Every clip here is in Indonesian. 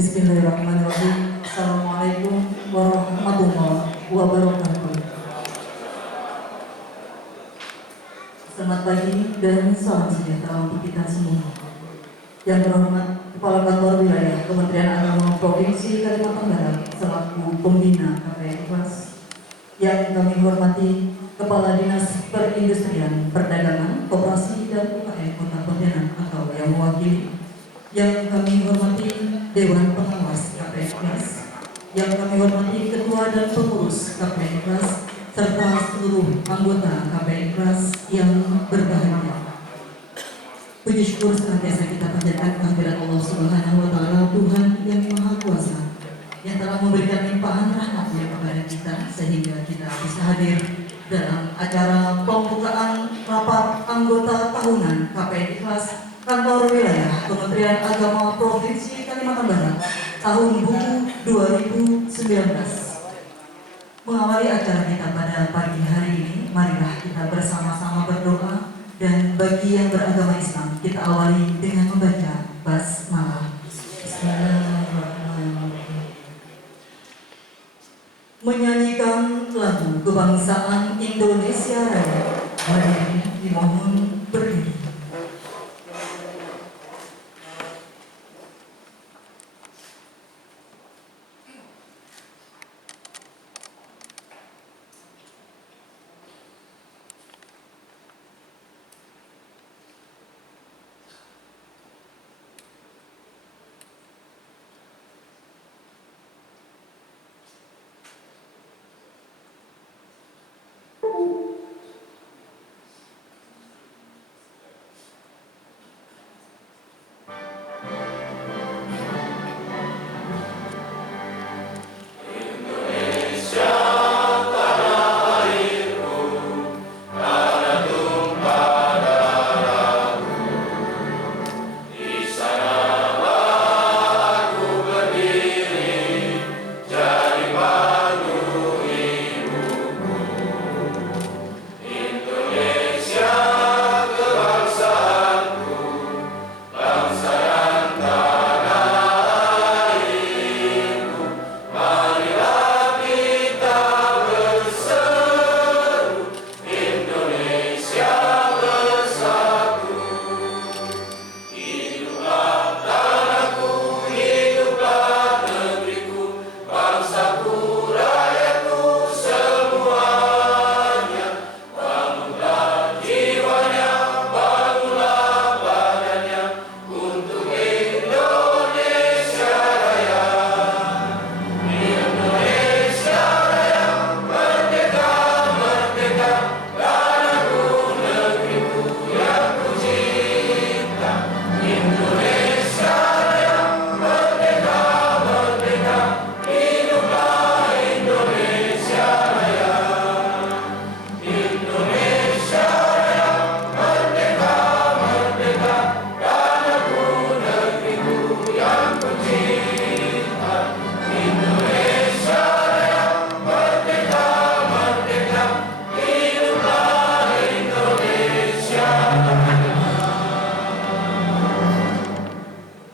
Bismillahirrahmanirrahim. Assalamualaikum warahmatullahi wabarakatuh. Selamat pagi dan salam sejahtera untuk kita semua. Yang terhormat Kepala Kantor Wilayah Kementerian Agama Provinsi Kalimantan Barat selaku Pembina KPI Kelas. Yang kami hormati Kepala Dinas Perindustrian, Perdagangan, Koperasi dan UKM Kota Pontianak atau yang mewakili. Yang kami hormati Dewan Pengawas KPI Kelas, yang kami hormati Ketua dan Pengurus KPI Kelas, serta seluruh anggota KPI Kelas yang berbahagia. Puji syukur senantiasa kita panjatkan kehadirat Allah Subhanahu wa Ta'ala, Tuhan yang Maha Kuasa, yang telah memberikan limpahan rahmat-Nya kepada kita sehingga kita bisa hadir dalam acara pembukaan rapat anggota tahunan KPI Kelas Kantor Wilayah Kementerian Agama Provinsi Kalimantan Barat tahun buku 2019. Mengawali acara kita pada pagi hari ini, marilah kita bersama-sama berdoa, dan bagi yang beragama Islam kita awali dengan membaca basmalah. Bismillahirrahmanirrahim. Menyanyikan lagu kebangsaan Indonesia Raya. Hadirin dimohon berdiri.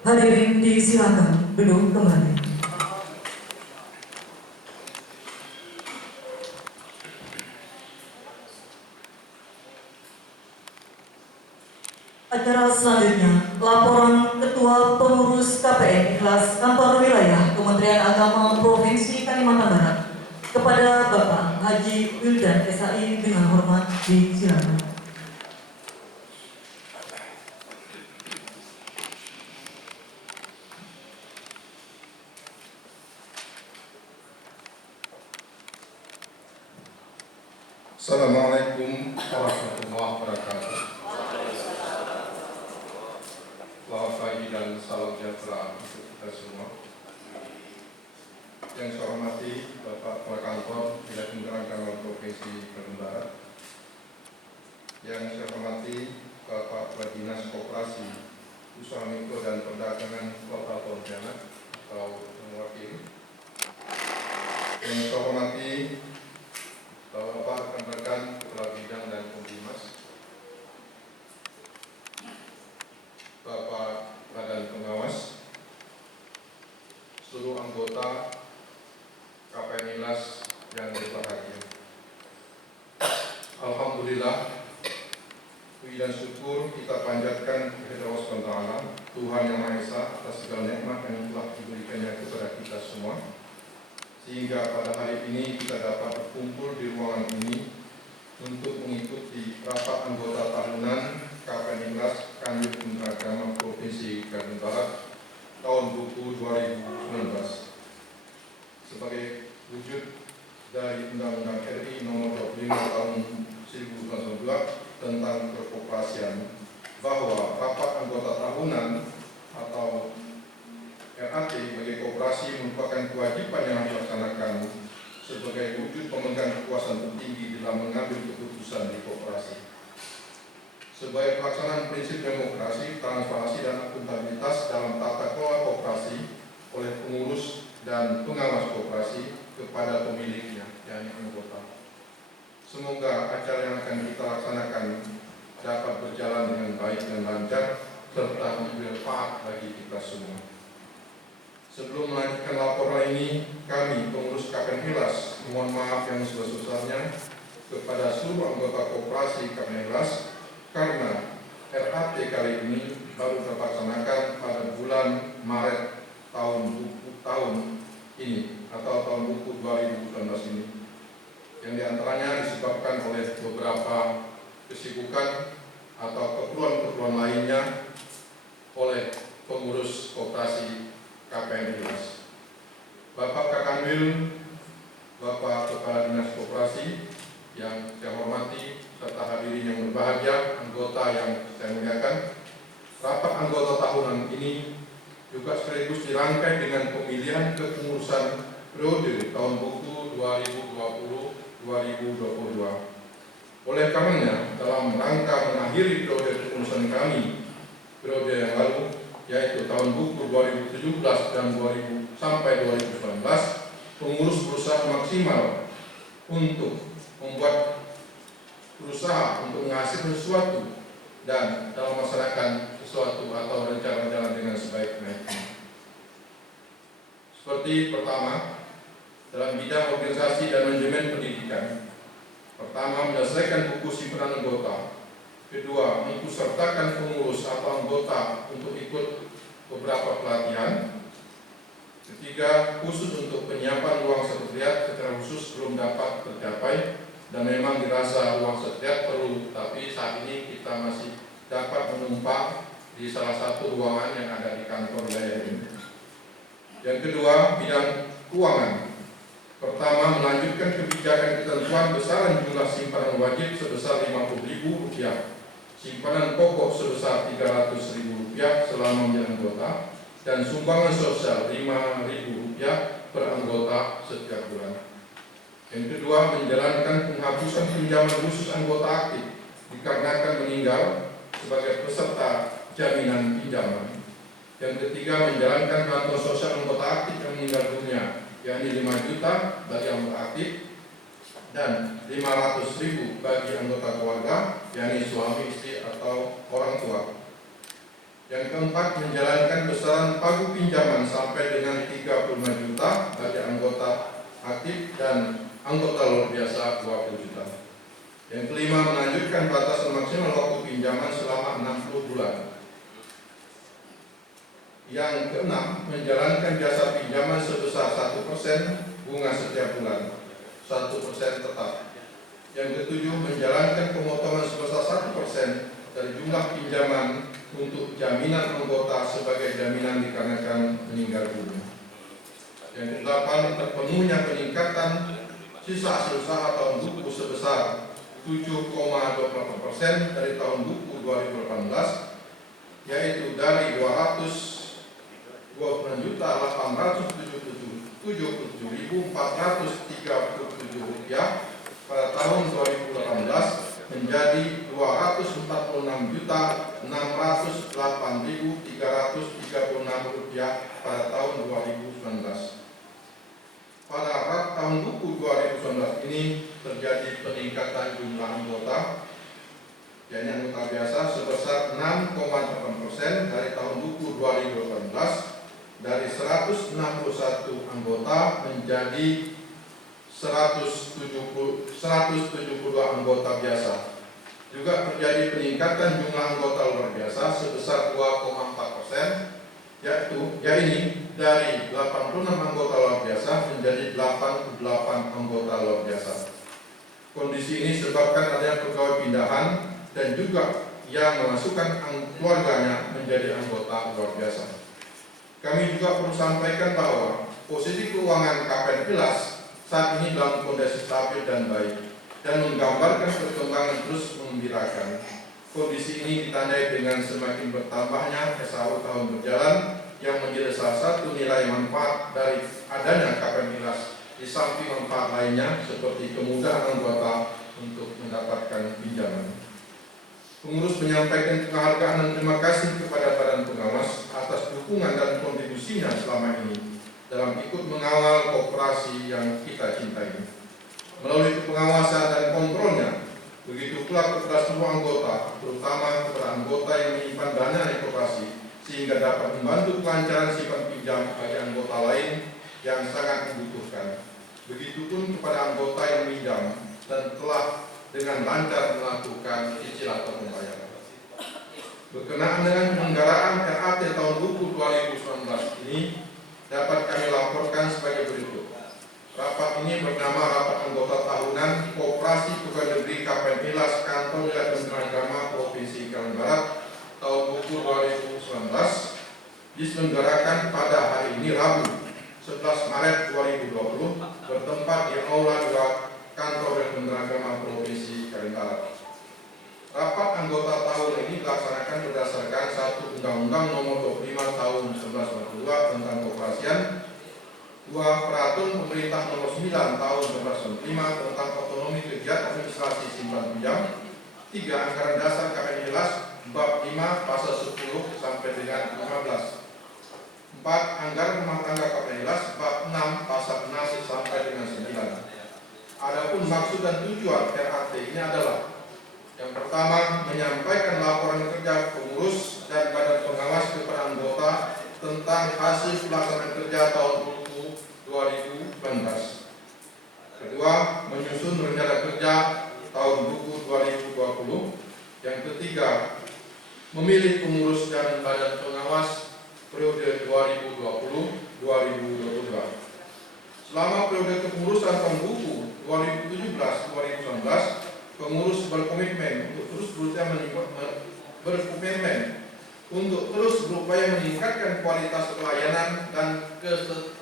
Hadirin disilakan duduk kembali. Acara selanjutnya, laporan Ketua Pengurus KPI Kelas Kantor Wilayah Kementerian Agama Provinsi Kalimantan Barat kepada Bapak Haji Wildan SAI dengan hormat disilakan. Assalamualaikum warahmatullahi wabarakatuh. Selamat pagi dan salam sejahtera untuk kita semua. Yang saya hormati Bapak Kepala Kantor Wilayah Kementerian Agama Provinsi Kalimantan Barat. Yang saya hormati Bapak Kepala Dinas Koperasi, Usaha Mikro dan Perdagangan Kota Pontianak atau mewakili. Yang saya hormati Bapak rekan-rekan Kepala Bidang dan Pembimas, Bapak Badan Pengawas, seluruh anggota KPN ILAS yang berbahagia. Alhamdulillah, puji dan syukur kita panjatkan kepada Allah SWT, Tuhan Yang Maha Esa, atas segala nikmat yang telah diberikannya kepada kita semua, sehingga pada hari ini kita dapat berkumpul di ruangan ini untuk mengikuti rapat anggota tahunan KPN ILAS Kanwil Kementerian Agama Provinsi Kalimantan Barat tahun buku 2019 sebagai wujud dari Undang-Undang RI Nomor 25 Tahun 1992 tentang Perkoperasian, bahwa rapat anggota tahunan atau RAT bagi koperasi merupakan kewajiban yang dilaksanakan sebagai wujud pemegang kekuasaan tertinggi dalam mengambil keputusan di koperasi. Sebagai pelaksanaan prinsip demokrasi, transparansi, dan akuntabilitas dalam tata kelola koperasi oleh pengurus dan pengawas koperasi kepada pemiliknya, yakni anggota. Semoga acara yang akan kita laksanakan dapat berjalan dengan baik dan lancar serta bermanfaat bagi kita semua. Sebelum melanjutkan laporan ini, kami pengurus KPN ILAS mohon maaf yang sebesar-besarnya kepada seluruh anggota koperasi KPN ILAS karena RAT kali ini baru terlaksanakan pada bulan Maret tahun ini atau tahun buku 2019 ini, yang diantaranya disebabkan oleh beberapa kesibukan atau keperluan-keperluan lainnya oleh pengurus koperasi KPN ILAS. Bapak Kakanwil, Bapak Kepala Dinas Koperasi yang saya hormati, serta hadirin yang berbahagia, anggota yang saya muliakan, rapat anggota tahunan ini juga sekaligus dirangkai dengan pemilihan kepengurusan periode tahun buku 2020-2022. Oleh karenanya, dalam rangka mengakhiri periode kepengurusan kami periode yang lalu, yaitu tahun buku 2017 dan sampai 2019, pengurus berusaha maksimal untuk membuat berusaha untuk menghasilkan sesuatu dan dalam melaksanakan sesuatu atau rencana-rencana dengan sebaik-baiknya. Seperti pertama, dalam bidang organisasi dan manajemen pendidikan. Pertama, menyelesaikan buku simpanan anggota. Kedua, mengikutsertakan pengurus atau anggota untuk ikut beberapa pelatihan. Ketiga, khusus untuk penyiapan ruang sekretariat secara khusus belum dapat tercapai dan memang dirasa ruang sekretariat perlu, tapi saat ini kita masih dapat menumpang di salah satu ruangan yang ada di kantor wilayah ini. Yang kedua, bidang keuangan. Pertama, melanjutkan kebijakan ketentuan besaran jumlah simpanan wajib sebesar Rp50.000, simpanan pokok sebesar Rp300.000 selama menjadi anggota, dan sumbangan sosial Rp5.000 per anggota setiap bulan. Yang kedua, menjalankan penghapusan pinjaman khusus anggota aktif dikarenakan meninggal sebagai peserta jaminan pinjaman. Yang ketiga, menjalankan bantuan sosial anggota aktif yang meninggal dunia, yakni 5 juta bagi anggota aktif dan 500.000 bagi anggota keluarga, yakni suami, istri, atau orang tua. Yang keempat, menjalankan besaran pagu pinjaman sampai dengan 35 juta bagi anggota aktif dan anggota luar biasa 20 juta. Yang kelima, melanjutkan batasan maksimal waktu pinjaman selama 60 bulan. Yang keenam, menjalankan jasa pinjaman sebesar 1% bunga setiap bulan, 1% tetap. Yang ketujuh, menjalankan pemotongan sebesar 1% dari jumlah pinjaman untuk jaminan anggota sebagai jaminan dikarenakan meninggal dunia. Yang kedelapan, terpenuhnya peningkatan sisa hasil usaha tahun buku sebesar 7,28% dari tahun buku 2018, yaitu dari Rp212.877.437 pada tahun 2018 menjadi Rp244.608.336 pada tahun 2019. Pada tahun buku 2019 ini terjadi peningkatan jumlah anggota, yakni anggota biasa sebesar 6,8% dari tahun buku 2018 dari 161 anggota menjadi 172 anggota biasa. Juga terjadi peningkatan jumlah anggota luar biasa sebesar 2,4%, yaitu dari 86 anggota luar biasa menjadi 88 anggota luar biasa. Kondisi ini disebabkan adanya pegawai pindahan dan juga yang memasukkan keluarganya menjadi anggota luar biasa. Kami juga perlu sampaikan bahwa posisi keuangan KPN Pilas saat ini dalam kondisi stabil dan baik dan menggambarkan perkembangan terus menggembirakan. Kondisi ini ditandai dengan semakin bertambahnya SAU tahun berjalan yang menjadi salah satu nilai manfaat dari adanya KPN Pilas di samping manfaat lainnya seperti kemudahan anggota untuk mendapatkan pinjaman. Pengurus menyampaikan penghargaan dan terima kasih kepada Badan Pengawas atas dukungan dan kontribusinya selama ini dalam ikut mengawal koperasi yang kita cintai. Melalui pengawasan dan kontrolnya, begitu pula kepada semua anggota, terutama kepada anggota yang menyimpan dana di koperasi, sehingga dapat membantu kelancaran simpan pinjam bagi anggota lain yang sangat membutuhkan. Begitupun kepada anggota yang meminjam dan telah dengan lancar melakukan cicilan atau pembayaran. Berkenaan dengan penyelenggaraan RAT tahun buku 2019 ini dapat kami laporkan sebagai berikut. Rapat ini bernama Rapat Anggota Tahunan Koperasi Pegawai Negeri KPN Pilas Kantor Wilayah Kementerian Agama Provinsi Kalimantan Barat tahun buku 2019 diselenggarakan pada hari ini Rabu 11 Maret 2020 bertempat di Aula 2 Kantor Wilayah Kementerian Agama Provinsi Kalimantan Barat. Rapat anggota tahun ini dilaksanakan berdasarkan satu Undang-Undang Nomor 25 Tahun 1992 tentang Keoperasian, 2 Peraturan Pemerintah Nomor 9 Tahun 1995 tentang Otonomi Kegiatan Administrasi Simpan Pinjam, 3 Anggaran Dasar KPN Pilas bab 5 pasal 10 sampai dengan 15, 4 Anggaran Rumah Tangga KPN Pilas bab 6 pasal 6 sampai dengan 9. Adapun maksud dan tujuan RAT ini adalah: yang pertama, menyampaikan laporan kerja pengurus dan badan pengawas kepada anggota tentang hasil pelaksanaan kerja tahun buku 2019. Kedua, menyusun rencana kerja tahun buku 2020. Yang ketiga, memilih pengurus dan badan pengawas periode 2020-2022. Selama periode kepengurusan tahun buku 2017-2019, pengurus berkomitmen untuk terus berupaya meningkatkan kualitas pelayanan dan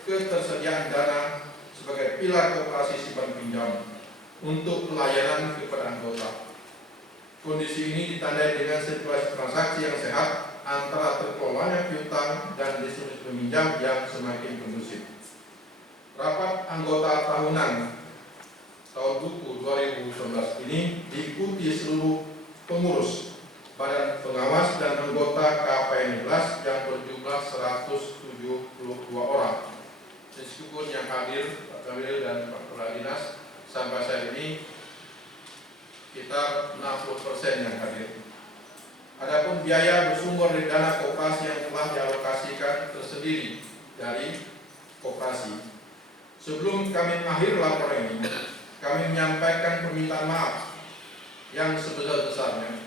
ketersediaan dana sebagai pilar koperasi simpan pinjam untuk pelayanan kepada anggota. Kondisi ini ditandai dengan sirkulasi transaksi yang sehat antara terkelolanya piutang dan distribusi peminjam yang semakin kondusif. Rapat anggota tahunan tahun buku 2019 ini diikuti seluruh pengurus, badan pengawas dan anggota KPN Pilas yang berjumlah 172 orang. Meskipun yang hadir Pak Kamil dan Pak Kepala Dinas sampai saat ini sekitar 60% yang hadir. Adapun biaya bersumber dari dana koperasi yang telah dialokasikan tersendiri dari koperasi. Sebelum kami mengakhiri laporan ini, kami menyampaikan permintaan maaf yang sebesar-besarnya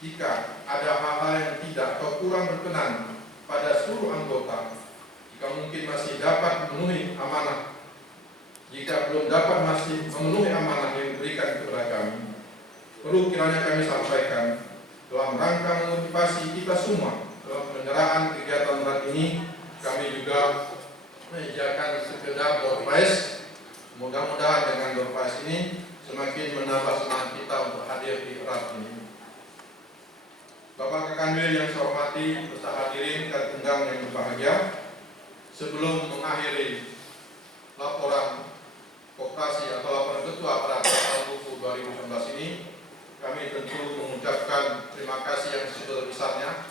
jika ada hal-hal yang tidak atau kurang berkenan pada seluruh anggota. Jika mungkin masih dapat memenuhi amanah, jika belum dapat masih memenuhi amanah yang diberikan kepada kami, perlu kiranya kami sampaikan dalam rangka memotivasi kita semua dalam penyelenggaraan kegiatan berat ini. Kami juga menyediakan sekedar door prize. Mudah-mudahan dengan door prize ini semakin menambah semangat kita untuk hadir di erat ini. Bapak Kakanwil yang saya hormati, beserta hadirin dan undang yang berbahagia, sebelum mengakhiri laporan koperasi atau laporan ketua pada tahun buku 2019 ini, kami tentu mengucapkan terima kasih yang sebesar-besarnya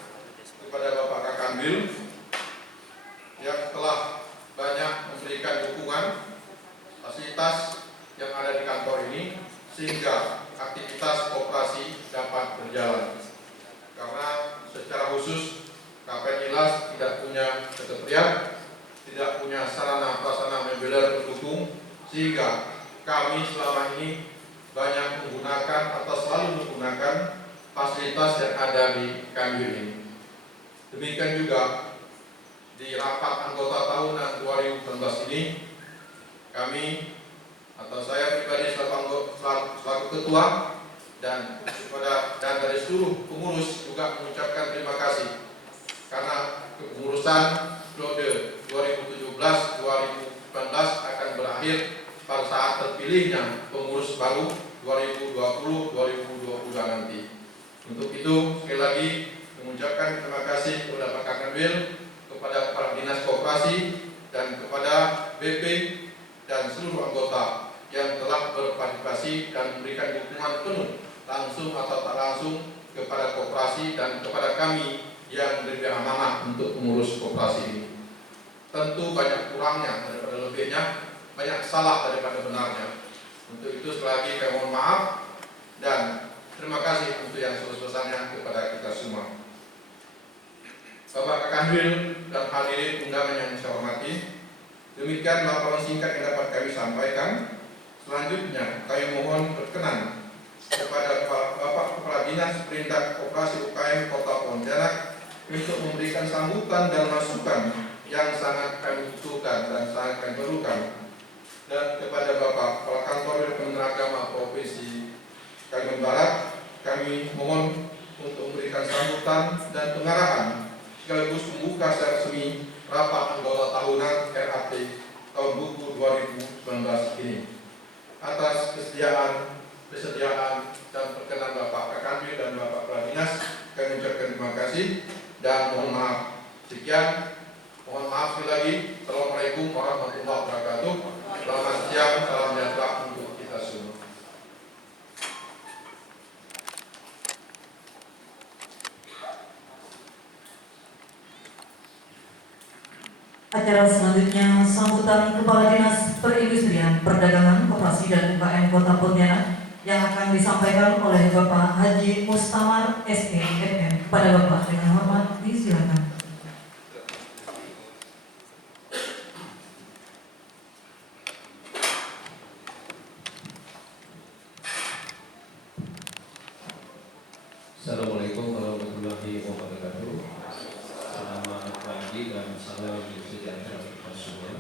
kepada Bapak Kakanwil yang telah banyak memberikan dukungan fasilitas yang ada di kantor ini sehingga aktivitas koperasi dapat berjalan. Karena secara khusus KPN Pilas tidak punya sekretariat, punya sarana prasarana mobiler pendukung, sehingga kami selama ini banyak menggunakan atau selalu menggunakan fasilitas yang ada di Kanwil ini. Demikian juga di rapat anggota tahunan 2019 ini, kami atau saya pribadi selaku ketua dan dari seluruh pengurus juga mengucapkan terima kasih karena kepengurusan periode 2017-2019 akan berakhir pada saat terpilihnya pengurus baru 2020-2022 nanti. Untuk itu sekali lagi mengucapkan terima kasih kepada Pak Kanwil, kepada Kepala Dinas Koperasi, dan kepada BP dan seluruh anggota yang telah berpartisipasi dan memberikan dukungan penuh langsung atau tak langsung kepada koperasi dan kepada kami yang lebih amanah untuk mengurus koperasi ini. Tentu banyak kurangnya daripada lebihnya, banyak salah daripada benarnya. Untuk itu sekali lagi kami mohon maaf dan terima kasih untuk yang sebesar-besarnya kepada kita semua. Bapak Kanwil dan hadirin undangan yang saya hormati, demikian laporan singkat yang dapat kami sampaikan. Selanjutnya kami mohon berkenan kepada Bapak Kepala Dinas Perindak Koperasi UKM Kota Pontianak untuk memberikan sambutan dan masukan yang sangat kami butuhkan dan sangat kami perlukan. Dan kepada Bapak Kepala Kantor Kementerian Agama Provinsi Kalimantan Barat, kami mohon untuk memberikan sambutan dan pengarahan sekaligus membuka secara resmi rapat anggota tahunan RAT tahun buku 2019 ini. Atas kesediaan dan perkenan Bapak Kanwil dan Bapak Kepala Dinas, kami ucapkan terima kasih dan mohon maaf. Sekian, mohon maaf sekali lagi. Assalamualaikum warahmatullahi wabarakatuh. Selamat siang, salam sejahtera untuk kita semua. Acara selanjutnya sambutan Kepala Dinas Perindustrian, Perdagangan, Koperasi dan UKM Kota Pontianak yang akan disampaikan oleh Bapak Haji Mustamar SE MM. Kepada Bapak dengan hormat disilakan. Assalamualaikum warahmatullahi wabarakatuh. Selamat pagi dan salam sejahtera kita semua.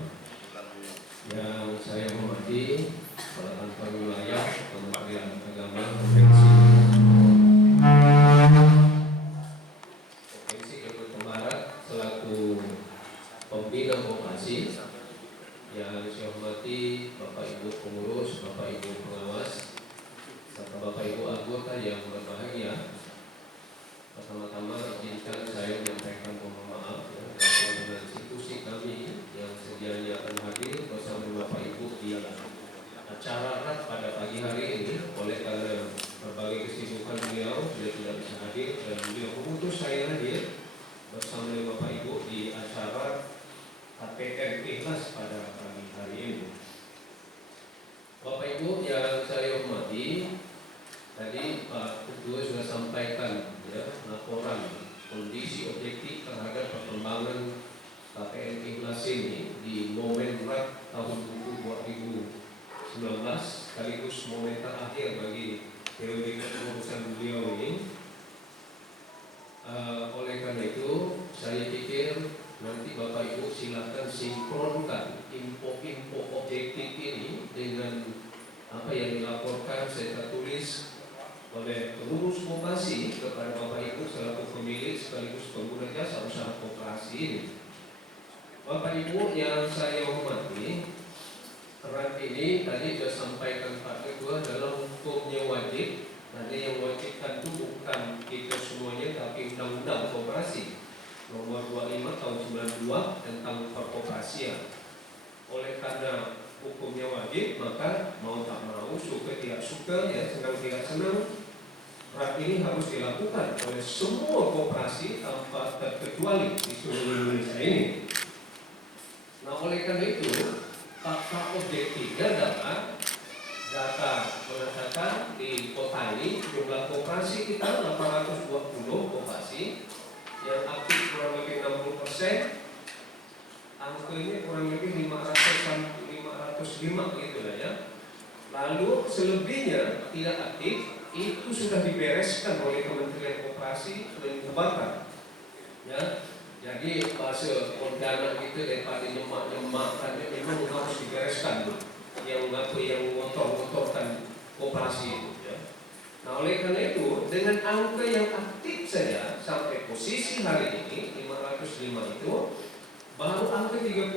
Yang saya hormati Kepala Kantor Wilayah Kementerian Agama Provinsi Kalimantan Barat selaku pembina koperasi, yang saya hormati Bapak Ibu pengurus, Bapak Ibu pengawas, serta Bapak Ibu anggota yang berbahagia. Pertama-tama izinkan saya menyampaikan mohon maaf dengan institusi kami yang sedianya akan hadir bersama Bapak Ibu di acara RAT pada pagi hari ini. Oleh karena berbagai kesibukan beliau tidak bisa hadir dan beliau mengutus saya hadir bersama Bapak Ibu di acara KPM Ikhlas pada pagi hari ini. Bapak Ibu yang saya hormati, tadi Pak Ketua sudah sampaikan laporan kondisi objektif terhadap perkembangan KPM Ikhlas ini di momen RAT tahun 2019 sekaligus momen terakhir bagi periode kepengurusan beliau ini. Oleh karena itu saya pikir nanti Bapak Ibu silakan sinkronkan info-info objektif ini dengan apa yang dilaporkan serta tulis oleh pengurus koperasi kepada Bapak Ibu selaku pemilik sekaligus pengguna jasa usaha koperasi ini. Bapak Ibu yang saya hormati, RAT ini tadi sudah sampaikan Pak Ketua dalam hukumnya wajib. Tadi yang wajibkan itu bukan kita semuanya, tapi Undang-Undang Koperasi Nomor 25 Tahun 92 tentang perkoperasian. Oleh karena hukumnya wajib, maka mau tak mau, suka tidak suka, ya senang tidak senang, RAT ini harus dilakukan oleh semua koperasi tanpa terkecuali di seluruh Indonesia ini. Nah, oleh karena itu, fakta objektifnya adalah data mengatakan di kota ini jumlah koperasi kita 820 koperasi yang aktif kurang lebih 60%, angkanya kurang lebih 205 gitulah ya. Lalu selebihnya tidak aktif itu sudah dibereskan oleh Kementerian Koperasi dan Kebakan. Ya, jadi bahasa Pontianak itu daripada nyemak-nyemak kan memang harus dibereskan yang ngotor-ngotorkan koperasi itu. Ya. Nah oleh karena itu dengan angka yang aktif saja sampai posisi hari ini 505 itu baru angka 31,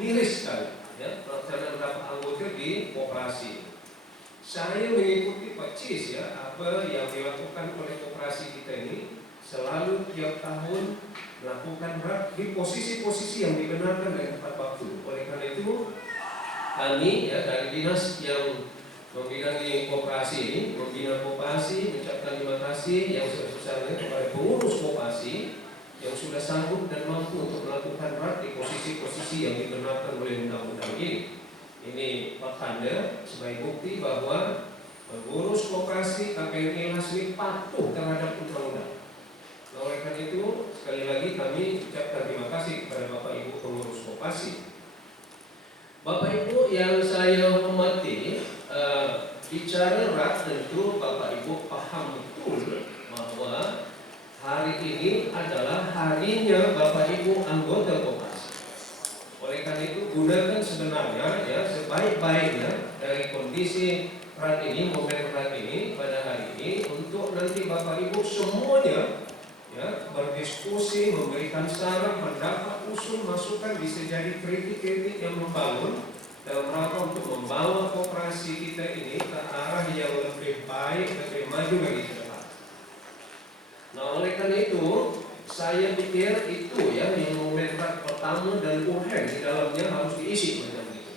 miris sekali. Ya, pelaksanaan berapa anggota di koperasi. Saya mengikuti persis ya apa yang dilakukan oleh koperasi kita ini. Selalu tiap tahun melakukan di posisi-posisi yang dibenarkan dan tepat waktu. Oleh karena itu kami ya dari dinas yang membidangi koperasi ini, membina koperasi, mengucapkan terima kasih yang sebesar-besarnya kepada pengurus koperasi yang sudah sanggup dan mampu untuk melakukan di posisi-posisi yang dibenarkan oleh undang-undang ini. Ini pertanda sebagai bukti bahwa pengurus koperasi KPNI Lasmi patuh terhadap undang-undang. Oleh karena itu, sekali lagi kami ucapkan terima kasih kepada Bapak Ibu pengurus koperasi. Bapak Ibu yang saya hormati, bicara rat tentu Bapak Ibu paham betul bahwa hari ini adalah harinya Bapak Ibu anggota koperasi. Oleh karena itu, gunakan sebenarnya ya sebaik-baiknya dari kondisi rat ini, momen rat ini pada hari ini untuk nanti Bapak Ibu semuanya ya, berdiskusi, memberikan saran, pendapat, usul, masukan, bisa jadi kritik-kritik yang membangun dalam rangka untuk membawa koperasi kita ini ke arah yang lebih baik, lebih maju lagi ke depan. Nah, oleh karena itu, saya pikir itu ya yang momen pertama dan urgen di dalamnya harus diisi macam itu.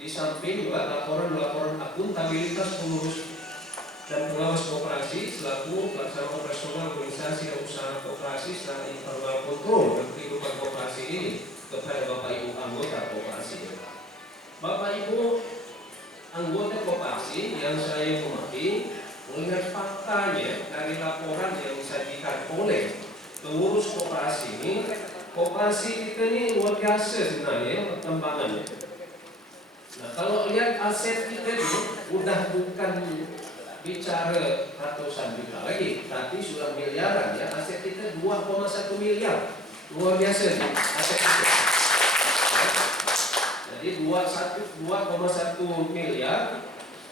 Di samping juga laporan-laporan akuntabilitas pengurus dan pengawas koperasi selaku pelaksana operasional organisasi dan usaha koperasi secara internal kontrol dan kehidupan koperasi ini kepada Bapak Ibu anggota koperasi. Bapak Ibu anggota koperasi yang saya hormati, melihat faktanya dari laporan yang disajikan oleh pengurus koperasi ini, koperasi kita ini luar biasa sebenarnya perkembangannya. Nah kalau lihat aset kita ini udah bukan bicara ratusan juta lagi, tapi sudah miliaran ya. Aset kita 2,1 miliar, luar biasa nih aset kita. Ya. Jadi 2,1 miliar.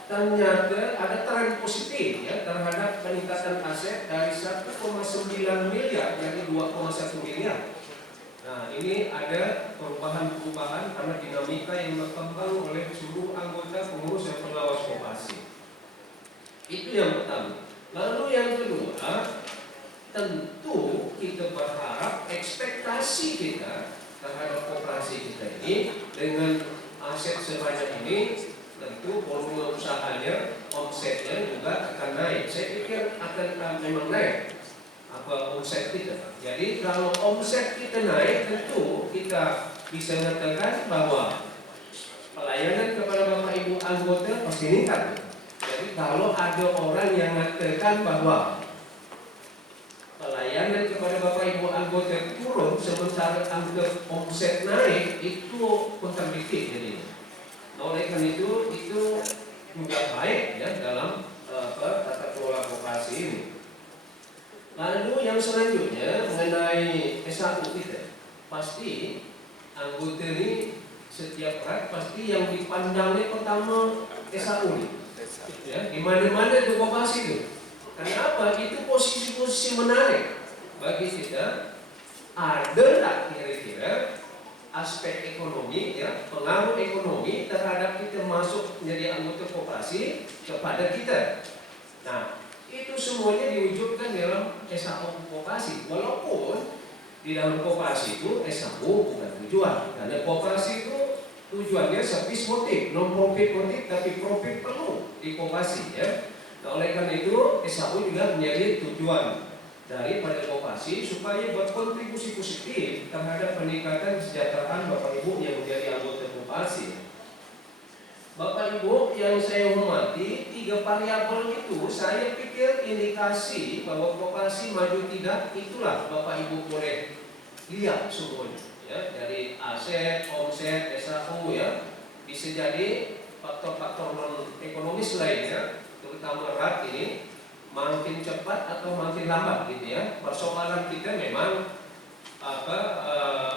Ternyata ada tren positif ya terhadap peningkatan aset dari 1,9 miliar jadi 2,1 miliar. Nah ini ada perubahan-perubahan karena dinamika yang berkembang oleh seluruh anggota pengurus dan pengawas koperasi. Itu yang pertama. Lalu yang kedua, tentu kita berharap ekspektasi kita terhadap koperasi kita ini dengan aset sebanyak ini, tentu volume usahanya, omsetnya juga akan naik. Saya pikir akan memang naik omset kita. Jadi kalau omset kita naik, tentu kita bisa mengatakan bahwa pelayanan kepada Bapak Ibu anggota pasti meningkat. Jadi kalau ada orang yang mengatakan bahwa pelayanan kepada Bapak Ibu anggota turun sementara angka omset naik, itu kontradiktif jadinya. Oleh karena itu juga baik ya dalam tata kelola koperasi ini. Lalu yang selanjutnya mengenai SAU kita, pasti anggota ini setiap rat pasti yang dipandangnya pertama SAU ini. Ya, di mana-mana itu koperasi itu. Kenapa? Itu posisi-posisi menarik bagi kita. Ada tak kira-kira aspek ekonomi, ya, pengaruh ekonomi terhadap kita masuk menjadi anggota koperasi kepada kita. Nah, itu semuanya diwujudkan dalam SAU koperasi. Walaupun di dalam koperasi itu SAU bukan tujuan, karena koperasi itu tujuannya service motif, non profit motif, tapi profit perlu di koperasi ya. Nah, oleh karena itu SAU juga menjadi tujuan daripada koperasi supaya berkontribusi positif terhadap peningkatan kesejahteraan Bapak Ibu yang menjadi anggota koperasi. Bapak Ibu yang saya hormati, 3 variabel itu saya pikir indikasi bahwa koperasi maju tidak, itulah Bapak Ibu boleh lihat semuanya ya, dari aset, omset, SAU ya. bisa jadi faktor-faktor non ekonomis lainnya, terutama RAT ini makin cepat atau makin lambat gitu ya. Persoalan kita memang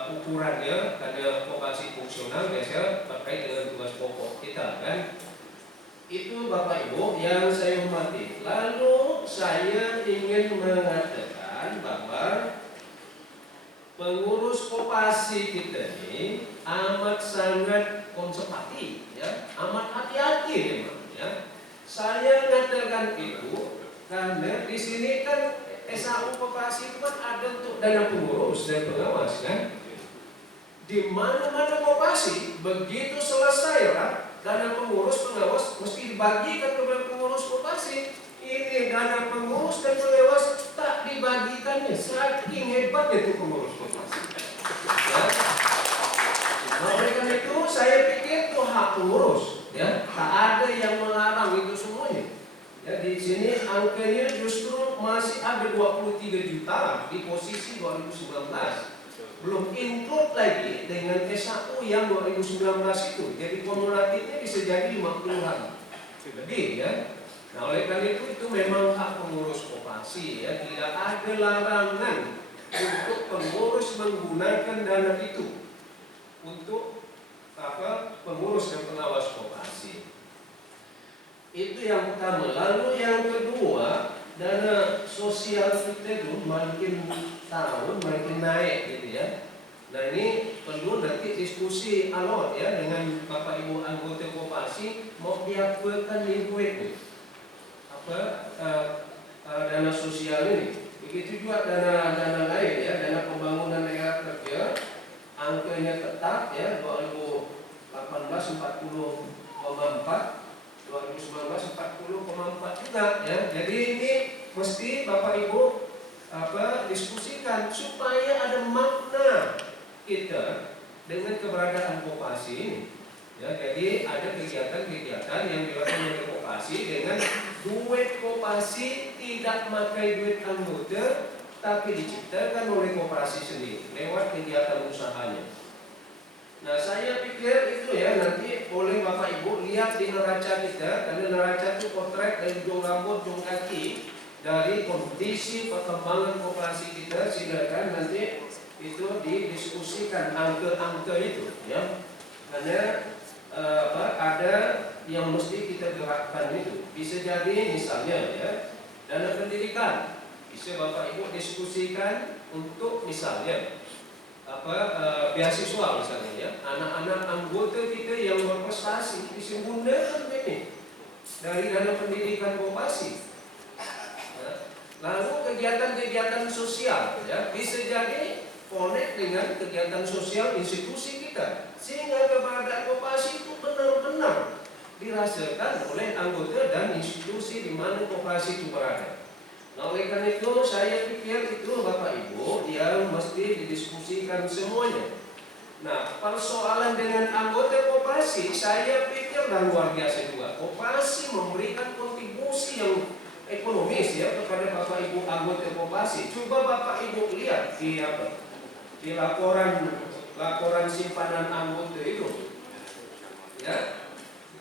ukurannya karena vokasi fungsional biasanya terkait dengan tugas pokok kita kan. Itu Bapak Ibu yang saya hormati. Lalu saya ingin mengatakan bahwa pengurus koperasi kita ini amat sangat konservatif, ya, amat hati-hati memang. Ya. Saya mengatakan itu karena di sini kan SAU koperasi itu kan ada untuk dana pengurus dan pengawas kan. Di mana-mana koperasi begitu selesai lah dana pengurus pengawas mesti dibagikan kepada pengurus koperasi. Ini dana pengurus dan pengawas tak dibagikannya, saking hebatnya itu pengurus koperasi. Ya. Nah, oleh karena itu saya pikir itu hak pengurus, ya, tak ada yang melarang itu semuanya. Ya, di sini angkanya justru masih ada 23 juta di posisi 2019. Belum include lagi dengan SAU yang 2019 itu. Jadi kumulatifnya bisa jadi 50-an lebih ya. Nah, oleh karena itu memang hak pengurus koperasi ya, tidak ada larangan untuk pengurus menggunakan dana itu untuk pengurus dan pengawas koperasi. Itu yang pertama. Lalu yang kedua, dana sosial kita itu makin tahun makin naik gitu ya. Nah ini perlu nanti diskusi alot ya dengan Bapak Ibu anggota koperasi mau diapakan ibu itu dana sosial ini. Begitu juga dana lain ya, dana pembangunan daerah kerja, angkanya tetap ya 2018 40,4, 2019 40,4 juga ya. Jadi ini mesti Bapak Ibu diskusikan supaya ada makna kita dengan keberadaan koperasi ini. Ya, jadi ada kegiatan-kegiatan yang dilakukan oleh koperasi dengan duit koperasi tidak memakai duit anggota, tapi diciptakan oleh koperasi sendiri lewat kegiatan usahanya. Nah, saya pikir itu ya nanti boleh Bapak Ibu lihat di neraca kita, karena neraca itu potret dari ujung rambut, ujung kaki dari kondisi perkembangan koperasi kita, silakan nanti itu didiskusikan angka-angka itu ya. Karena ada yang mesti kita gerakkan itu. Bisa jadi misalnya ya, dana pendidikan bisa Bapak Ibu diskusikan untuk misalnya beasiswa misalnya ya, anak-anak anggota kita yang berprestasi bisa gunakan ini dari dana pendidikan koperasi. Lalu kegiatan-kegiatan sosial ya, bisa jadi connect dengan kegiatan sosial institusi kita, sehingga keberadaan koperasi itu benar-benar dirasakan oleh anggota dan institusi di mana koperasi itu berada. Nah, oleh karena itu saya pikir itu Bapak Ibu yang mesti didiskusikan semuanya. Nah, persoalan dengan anggota koperasi saya pikir dan luar biasa juga. Koperasi memberikan kontribusi yang ekonomis ya kepada Bapak Ibu anggota koperasi. Coba Bapak Ibu lihat di laporan simpanan anggota itu. Ya.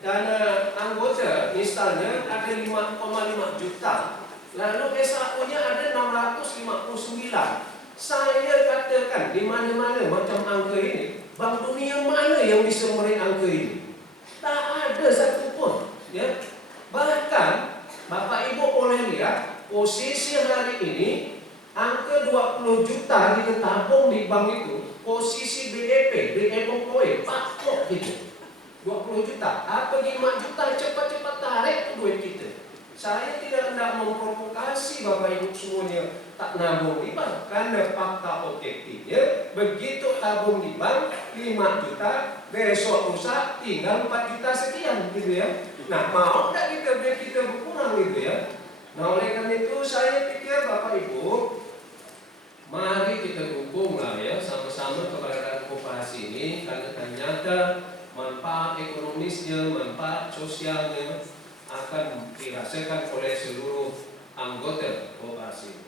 Dana anggota misalnya ada 5,5 juta. Lalu SAU-nya ada 659. Saya katakan di mana-mana macam angka ini, Bank Dunia mana yang bisa meraih angka ini? Tak ada satupun. Ya. Bahkan Bapak Ibu boleh lihat posisi hari ini angka 20 juta kita tabung di bank itu, posisi BEP, employee, Pak kok gitu. 20 juta, apa 5 juta cepat-cepat tarik duit kita. Saya tidak hendak memprovokasi Bapak Ibu semuanya tak nabung di bank, karena fakta objektifnya begitu tabung di bank 5 juta, besok lusa tinggal 4 juta sekian gitu ya. Nah, mau tidak kita berkurang gitu ya. Nah, oleh karena itu saya pikir Bapak Ibu, mari kita dukunglah ya sama-sama keberadaan koperasi ini, karena ternyata manfaat ekonomisnya, manfaat sosialnya akan dirasakan oleh seluruh anggota koperasi.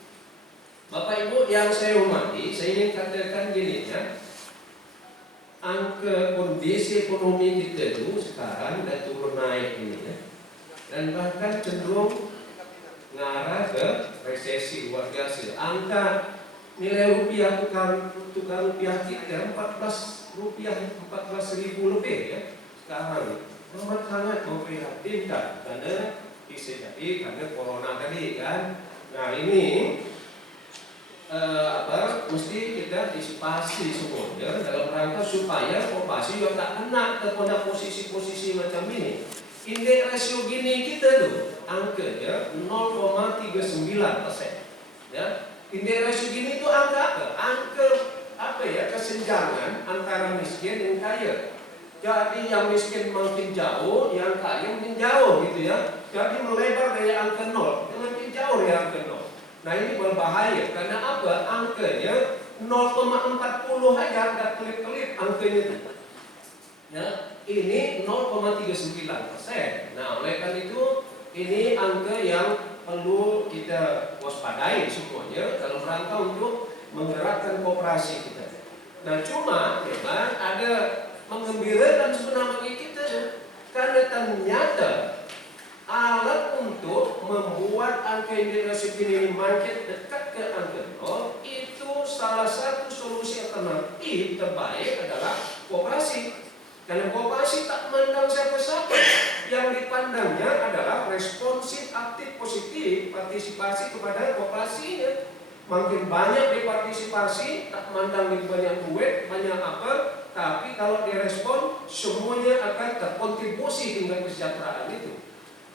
Bapak Ibu yang saya hormati, saya ingin katakan gini ya. angka kondisi ekonomi kita itu sekarang udah turun naik ini ya, dan bahkan cenderung mengarah ke resesi luar biasa. Angka nilai rupiah tukar rupiah kita 14 ribu lebih ya sekarang. Amat sangat memprihatinkan karena bisa jadi karena corona tadi kan. Nah ini mesti kita antisipasi semuanya dalam rangka supaya koperasi juga tak kena kepada posisi-posisi macam ini. Indeks rasio gini kita tuh angkanya 0,39%. Ya, indeks rasio gini itu angka apa? Angka apa ya? Kesenjangan antara miskin dan kaya. Jadi yang miskin makin jauh, yang kaya makin jauh gitu ya. Jadi melebar dari angka 0, makin jauh dari angka 0. Nah ini berbahaya karena apa? Angkanya 0,40 aja, nggak kelip-kelip angkanya itu. Ya, ini 0,39%. Nah oleh karena itu ini angka yang perlu kita waspadai semuanya dalam rangka untuk menggerakkan koperasi kita. Nah cuma memang ada menggembirakan sebenarnya bagi kita karena ternyata alat untuk membuat angka indeks ini makin dekat ke angka 0 itu salah satu solusi alternatif terbaik adalah koperasi. Karena koperasi tak memandang siapa-siapa, yang dipandangnya adalah responsif, aktif, positif, partisipasi kepada koperasinya. Makin banyak dipartisipasi, tak memandang di banyak duit, banyak apa, tapi kalau direspon semuanya akan terkontribusi dengan kesejahteraan itu.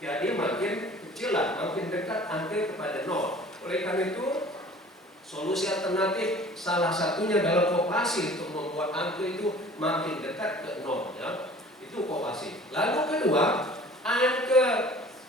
Jadi makin kecil lah, makin dekat angka kepada 0. Oleh karena itu solusi alternatif salah satunya dalam koperasi untuk membuat angka itu makin dekat ke 0 ya. Itu koperasi. Lalu kedua, angka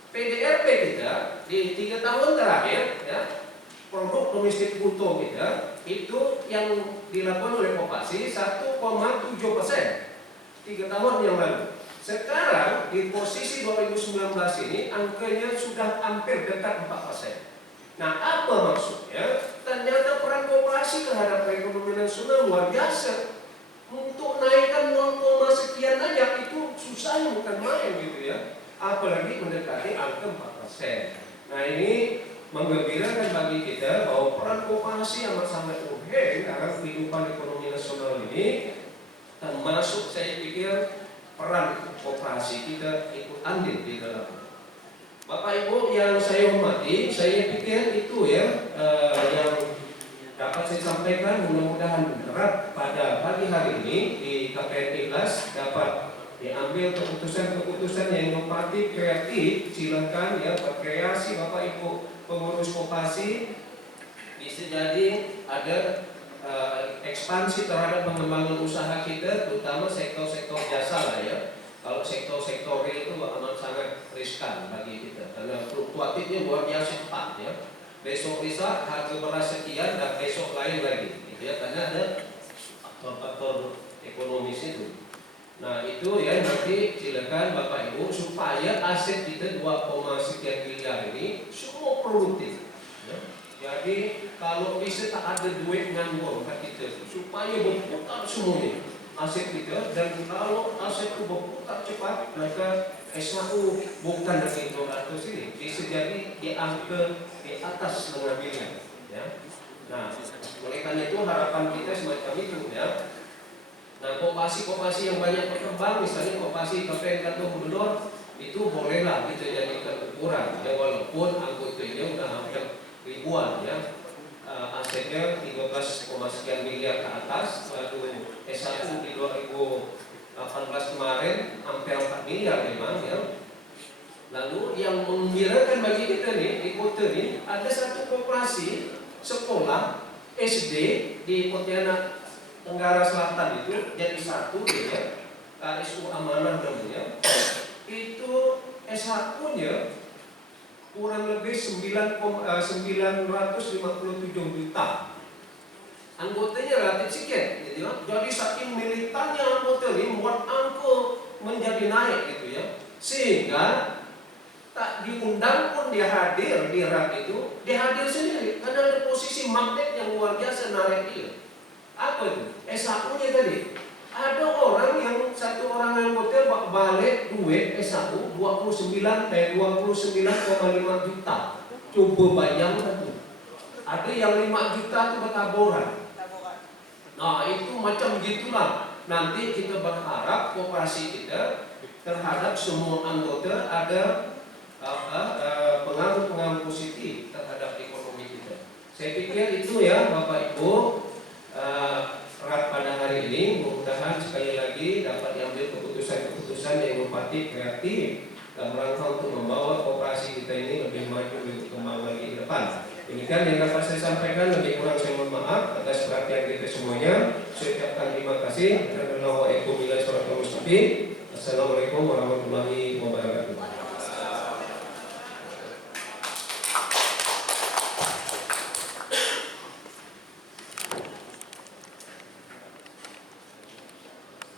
PDRB kita di 3 tahun terakhir ya, produk domestik bruto kita itu yang dilakukan oleh koperasi 1,7% 3 tahun yang lalu. Sekarang di posisi 2019 ini angkanya sudah hampir dekat 4%. Nah apa maksudnya? Ternyata peran koperasi terhadap perekonomian nasional luar biasa. Untuk naikkan 0, sekian aja itu susahnya bukan main gitu ya. Apalagi mendekati angka 4%. Nah ini menggembirakan bagi kita bahwa peran koperasi amat sangat urgen dalam kehidupan ekonomi nasional ini, termasuk saya pikir peran koperasi kita ikut andil di dalam. Bapak Ibu yang saya hormati, saya pikir itu ya yang dapat saya sampaikan. Mudah-mudahan berat pada pagi hari ini di KPR Ikhlas dapat diambil keputusan-keputusan yang inovatif, kreatif. Silakan ya berkreasi Bapak Ibu pengurus koperasi. Bisa jadi ada ekspansi terhadap pengembangan usaha kita, terutama sektor-sektor jasa lah ya. Kalau sektor-sektor real itu amat sangat riskan bagi kita karena fluktuatifnya luar biasa cepat ya. Besok bisa harga beras sekian dan besok lain lagi gitu ya, karena ada faktor-faktor ekonomis itu. Nah itu ya, nanti silakan Bapak Ibu supaya aset kita 2, sekian miliar ini semua produktif ya. Jadi kalau bisa tak ada duit nganggur kita supaya berputar semuanya aset kita, dan kalau aset itu berputar cepat maka SHU bukan dari 200 ini bisa jadi di angka di atas setengah miliar ya. Nah oleh karena itu harapan kita semacam itu ya. Nah koperasi-koperasi yang banyak berkembang, misalnya koperasi KPR Kantor Gubernur itu bolehlah kita jadikan ukuran ya, walaupun anggotanya udah hampir ribuan ya. Asetnya 13, sekian miliar ke atas. Lalu S1 di 2018 kemarin hampir 4 miliar memang ya. Lalu yang menggembirakan bagi kita nih di kota ini, ada satu koperasi sekolah SD di Pontianak Tenggara Selatan itu jadi satu ya, KSU Amanah namanya. Itu S1-nya kurang lebih 957 juta. Anggotanya relatif sedikit gitu ya. Jadi saking militannya anggota ini membuat angka menjadi naik gitu ya. Sehingga tak diundang pun dia hadir di RAT itu, dia hadir sendiri karena ada posisi magnet yang luar biasa narik dia. Apa itu? S1-nya tadi. Ada orang yang satu orang anggota balik duit S1 29,5 juta. Coba bayangkan tuh. Ada yang 5 juta itu bertaburan. Nah itu macam gitulah. Nanti kita berharap koperasi kita terhadap semua anggota ada pengaruh-pengaruh positif terhadap ekonomi kita. Saya pikir itu ya Bapak Ibu pada hari ini. Mudah-mudahan sekali lagi dapat diambil keputusan-keputusan yang inovatif, kreatif dalam rangka untuk membawa koperasi kita ini lebih maju, lebih berkembang lagi ke depan. Demikian yang dapat saya sampaikan, lebih kurang saya mohon maaf atas perhatian kita semuanya. Saya ucapkan terima kasih. Assalamualaikum warahmatullahi wabarakatuh.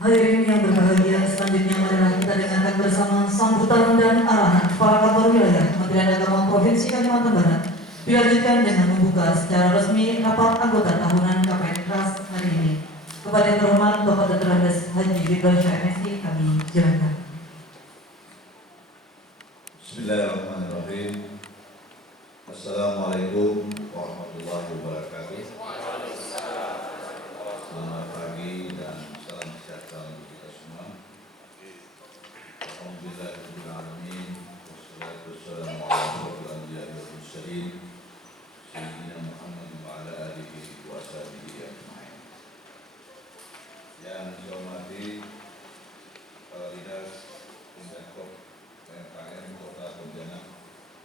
Hadirin yang berbahagia, selanjutnya marilah kita dengarkan bersama sambutan dan arahan Kepala Kantor Wilayah Kementerian Agama Provinsi Kalimantan Barat. Dilanjutkan dengan membuka secara resmi rapat anggota tahunan KPNKAS hari ini. Kepada yang terhormat Bapak Dr. Andes Haji Firdausya MSI, kami silakan. Bismillahirrahmanirrahim. Assalamualaikum warahmatullahi wabarakatuh. Selamat pagi dan salam sejahtera untuk kita semua. Alhamdulillahirabbil alamin. Wassalatu wassalamu ala asyrofil anbiya'i wal mursalin sayyidina Muhammad wa ala alihi wa sahbihi ajma'in. Yang saya hormati Kepala Dinas Pemprov PMKM Kota Pontianak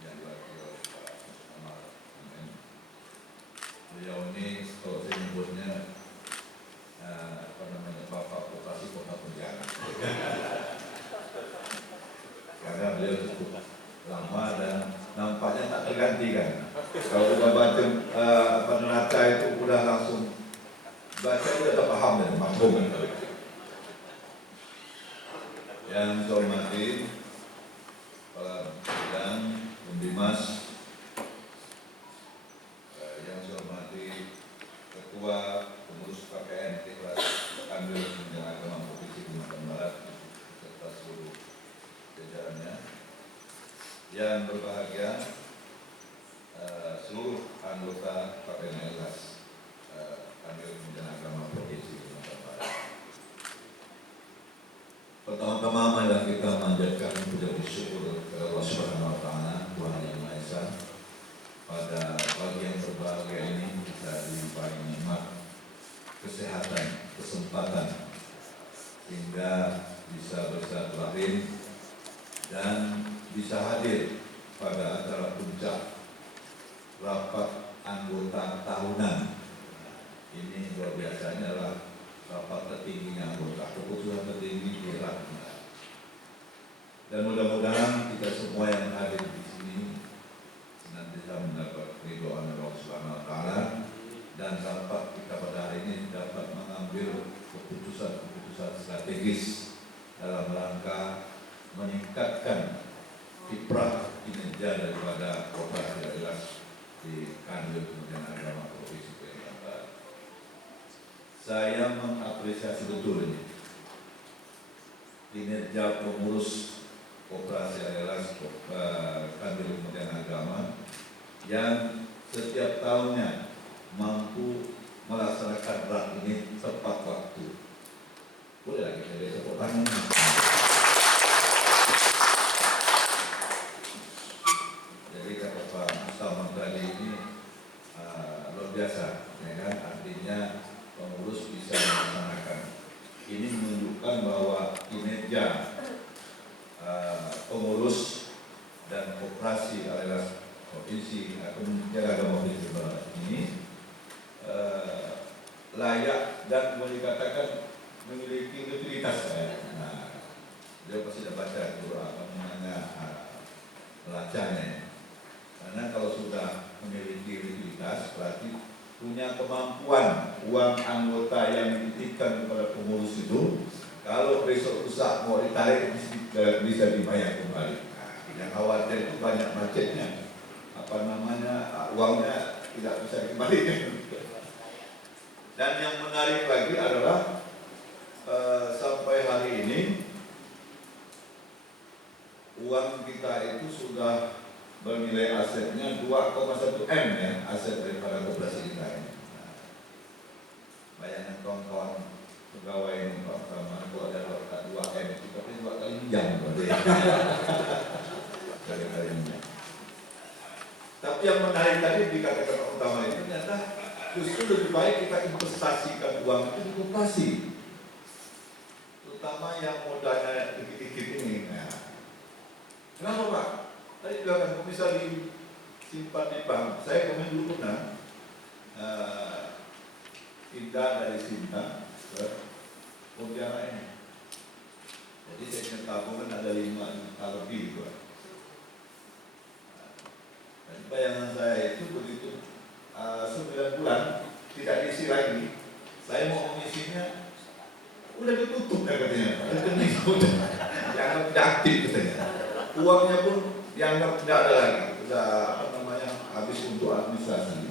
yang diwakili oleh Pak Muhammad Amin. Beliau ini kalau saya menyebutnya Bapak Bupati Kota Pontianak. Karena beliau cukup lama dan nampaknya tak tergantikan. Kalau udah baca neraca itu udah langsung baca udah tak paham dan maklum. Yang saya hormati Kepala Bidang Pembimas, yang saya hormati Ketua Pengurus KPN Kelas Kanwil Kementerian Agama Provinsi Kalimantan Barat serta seluruh jajarannya. Yang berbahagia seluruh anggota KPN Kelas Kanwil Kementerian Agama Provinsi Kalimantan Barat. Pertama-tama marilah kita manjatkan puja syukur kepada Allah Subhanahu wa taala, Tuhan Yang Maha Esa. Pada pagi yang berbahagia ini kita dilimpahi nikmat kesehatan, kesempatan sehingga bisa bersilaturahim dan bisa hadir pada acara puncak rapat anggota tahunan. Ini luar biasanya adalah rapat tertingginya anggota, keputusan tertinggi di rakyat. Dan mudah-mudahan kita semua yang hadir di sini nanti bisa mendapat ridhoan Allah Subhanahu wa taala dan dapat kita pada hari ini dapat mengambil keputusan-keputusan strategis dalam rangka meningkatkan kiprah kinerja daripada koperasi daerah di Kanwil Kementerian Agama Provinsi Kalimantan Barat. Saya mengapresiasi betul ini kinerja pengurus koperasi daerah Kanwil Kementerian Agama yang setiap tahunnya mampu melaksanakan rak ini tepat waktu. Boleh lagi saya tepuk tangan. Jadi kata Pak Mustafa tadi ini luar biasa, ya kan? Artinya pengurus bisa melaksanakan. Ini menunjukkan bahwa kinerja pengurus dan koperasi adalah provinsi Kementerian Agama Provinsi Barat ini layak dan boleh dikatakan memiliki utilitas. Nah, dia pasti sudah baca itu melacanya. Karena kalau sudah memiliki utilitas berarti punya kemampuan uang anggota yang dititipkan kepada pengurus itu kalau besok rusak mau ditarik bisa dibayar kembali. Yang khawatir itu banyak macetnya, uangnya tidak bisa dikembalikan. Dan yang menarik lagi adalah sampai hari ini uang kita itu sudah bernilai asetnya 2,1 M ya, aset daripada koperasi kita ini. Nah, bayangkan kawan-kawan pegawai ini Pak Praman, kalau ada 2 M itu tapi 2 kali jam berarti. Kali-kali jam. Tapi yang menarik tadi dikatakan utama itu ternyata justru lebih baik kita investasikan uang itu di koperasi, terutama yang modalnya dikit-dikit ini. Nah, kenapa Pak? Tadi bilang kok bisa disimpan di bank. Saya kemarin dulu pernah pindah dari Sinta ke Pontianak ini. Jadi saya punya tabungan ada 5 juta lebih Pak. Dan bayangan saya itu begitu 9 bulan tidak diisi lagi. Saya mau mengisinya udah ditutup ya katanya. Rekening udah dianggap tidak aktif katanya. Uangnya pun dianggap tidak ada lagi. Sudah habis untuk administrasi.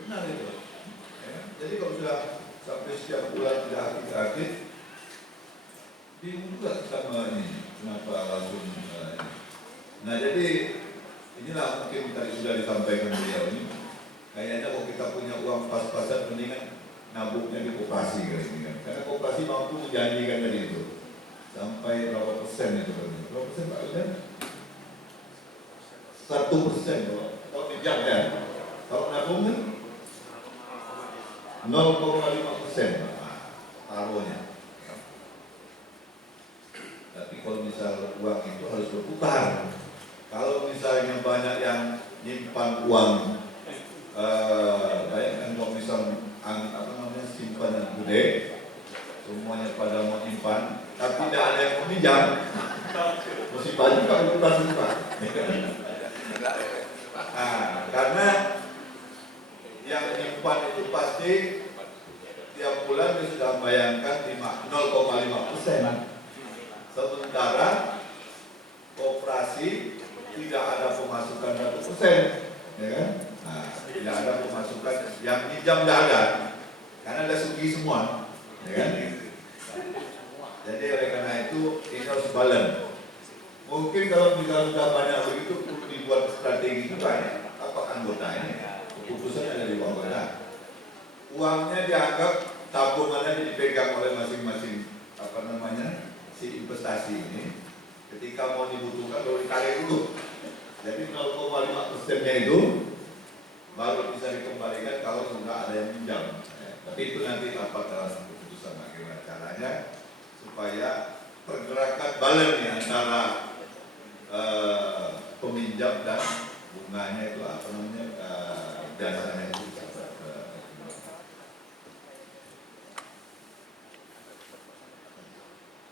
Benar itu. Ya. Jadi kalau sudah sampai setiap bulan tidak aktif, bingung juga sama ini. Kenapa langsung Nah jadi inilah mungkin tadi sudah disampaikan beliau ini. Kayaknya kalau kita punya uang pas-pasan mendingan nabungnya di koperasi kan. Karena koperasi mampu menjanjikan tadi itu sampai berapa persen itu kan? Berapa persen Pak Udan? 1% kalau pinjam ya. Kalau nabung kan 0,5% taruhnya. Tapi kalau misal uang itu harus berputar. Kalau misalnya banyak yang nyimpan uang, bayangkan kalau misal simpanan gede, semuanya pada mau nyimpan, tapi tidak ada yang meminjam, mesti banyak Pak berputar simpan. Karena yang nyimpan itu pasti tiap bulan dia sudah bayangkan 0,5%. Sementara koperasi tidak ada pemasukan 100%, ya kan? Nah, tidak ada pemasukan yang pinjam tidak ada, karena ada segi semua, ya kan? Jadi oleh karena itu ini harus balance. Mungkin kalau misalnya sudah banyak begitu perlu dibuat strategi juga ya. Apa anggota ini? Keputusan ada di anggota. Uangnya dianggap tabungannya dipegang oleh masing-masing si investasi ini. Ketika mau dibutuhkan baru ditarik dulu. Jadi 0,5%-nya itu baru bisa dikembalikan kalau sudah ada yang pinjam. Tapi itu nanti dalam keputusan bagaimana caranya supaya pergerakan balance antara peminjam dan bunganya itu dasarnya itu.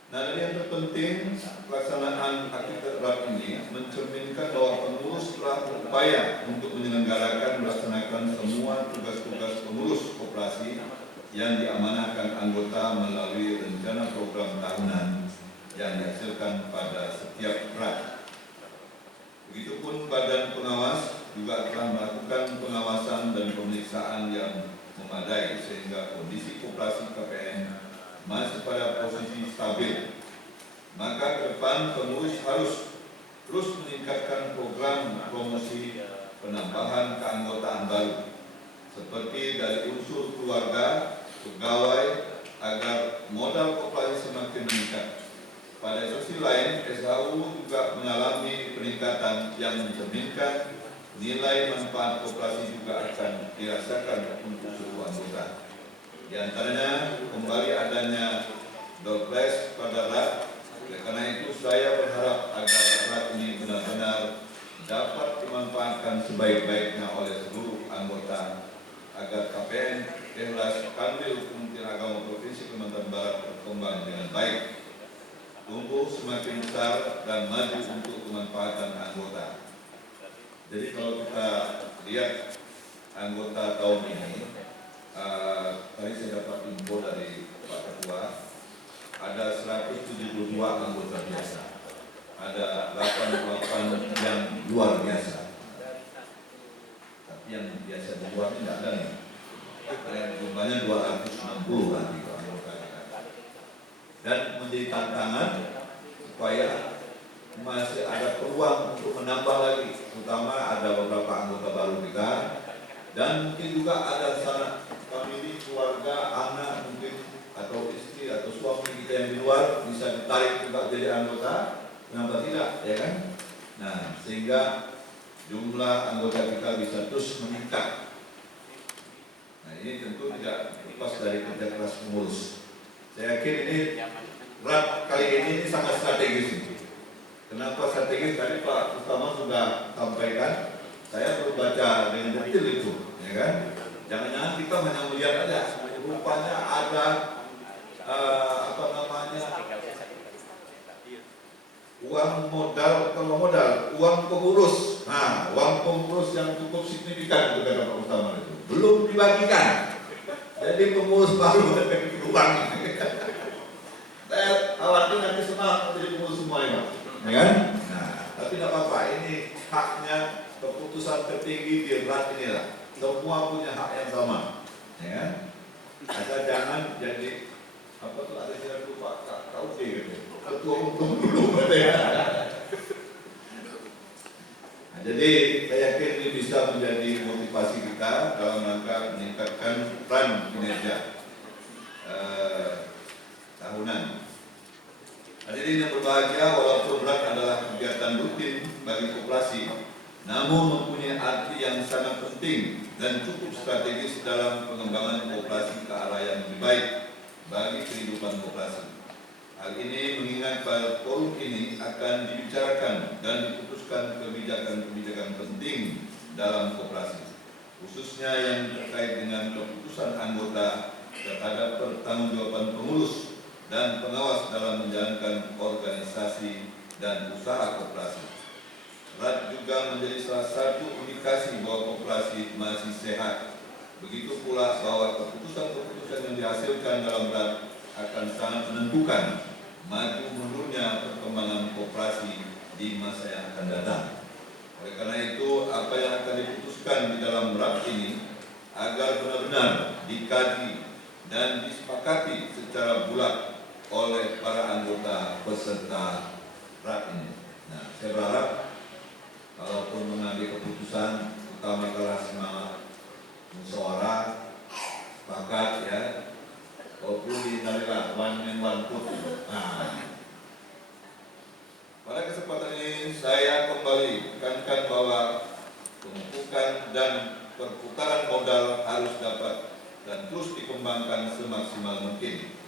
Nah, dari yang terpenting pelaksanaan aktivitas RAP ini mencerminkan bahwa pengurus telah berupaya untuk menyelenggarakan melaksanakan semua tugas-tugas pengurus koperasi yang diamanahkan anggota melalui rencana program tahunan yang dihasilkan pada setiap RAP. Begitupun Badan Pengawas juga telah melakukan pengawasan dan pemeriksaan yang memadai sehingga kondisi koperasi KPN masih pada posisi stabil. Maka ke depan pengurus harus terus meningkatkan program promosi penambahan keanggotaan baru seperti dari unsur keluarga, pegawai agar modal koperasi semakin meningkat. Pada sisi lain, SHU juga mengalami peningkatan yang mencerminkan nilai manfaat koperasi juga akan dirasakan untuk seluruh anggota. Di antaranya kembali adanya door prize pada RAT. Oleh karena itu saya berharap agar RAT ini benar-benar dapat dimanfaatkan sebaik-baiknya oleh seluruh anggota agar KPN Ikhlas Kanwil Kementerian Agama Provinsi Kalimantan Barat berkembang dengan baik, tumbuh semakin besar dan maju untuk kemanfaatan anggota. Jadi kalau kita lihat anggota tahun ini, tadi saya dapat info dari Pak Ketua, ada 172 anggota biasa, ada 88 yang luar biasa. Tapi yang biasa di luar ini tidak ada nih. Jumlahnya 260 nanti. dan menjadi tantangan supaya masih ada peluang untuk menambah lagi, terutama ada beberapa anggota baru kita, dan mungkin juga ada sana famili, keluarga, anak mungkin atau istri atau suami kita yang di luar bisa ditarik juga jadi anggota, kenapa tidak, ya kan? Nah, sehingga jumlah anggota kita bisa terus meningkat. Nah, ini tentu tidak lepas dari kerja keras pengurus. Saya yakin ini RAP kali ini sangat strategis. Kenapa strategis? Tadi Pak Utama sudah sampaikan, saya perlu baca dengan detail itu, ya kan? Jangan-jangan kita hanya melihat aja, rupanya ada uang modal, kalau modal, uang pengurus. Nah, uang pengurus yang cukup signifikan itu kata Pak Utama itu belum dibagikan. Jadi pengurus baru uang. Saya khawatir nanti semua jadi pengurus semua ya, ya kan? Nah, tapi tidak apa-apa. Ini haknya keputusan tertinggi di RAT ini lah. Semua punya hak yang sama, ya kan? Asal jangan jadi apa tuh ada istilah lupa KUD gitu. Ketua umum dulu ya. Nah, jadi saya yakin ini bisa menjadi motivasi kita dalam rangka meningkatkan peran kinerja tahunan. Hadirin yang berbahagia, walaupun RAT adalah kegiatan rutin bagi koperasi, namun mempunyai arti yang sangat penting dan cukup strategis dalam pengembangan koperasi ke arah yang lebih baik bagi kehidupan koperasi. Hal ini mengingat pada forum ini akan dibicarakan dan diputuskan kebijakan-kebijakan penting dalam koperasi, khususnya yang terkait dengan keputusan anggota terhadap pertanggungjawaban pengurus dan pengawas dalam menjalankan organisasi dan usaha koperasi. RAT juga menjadi salah satu indikasi bahwa koperasi masih sehat. Begitu pula bahwa keputusan-keputusan yang dihasilkan dalam RAT akan sangat menentukan maju mundurnya perkembangan koperasi di masa yang akan datang. Oleh karena itu, apa yang akan diputuskan di dalam RAT ini agar benar-benar dikaji dan disepakati secara bulat oleh para anggota peserta RAT ini. Nah, saya berharap kalaupun mengambil keputusan, utama adalah semangat musyawarah, sepakat ya, walaupun dinarilah one man one vote. Nah, pada kesempatan ini saya kembali tekankan bahwa pemumpukan dan perputaran modal harus dapat dan terus dikembangkan semaksimal mungkin.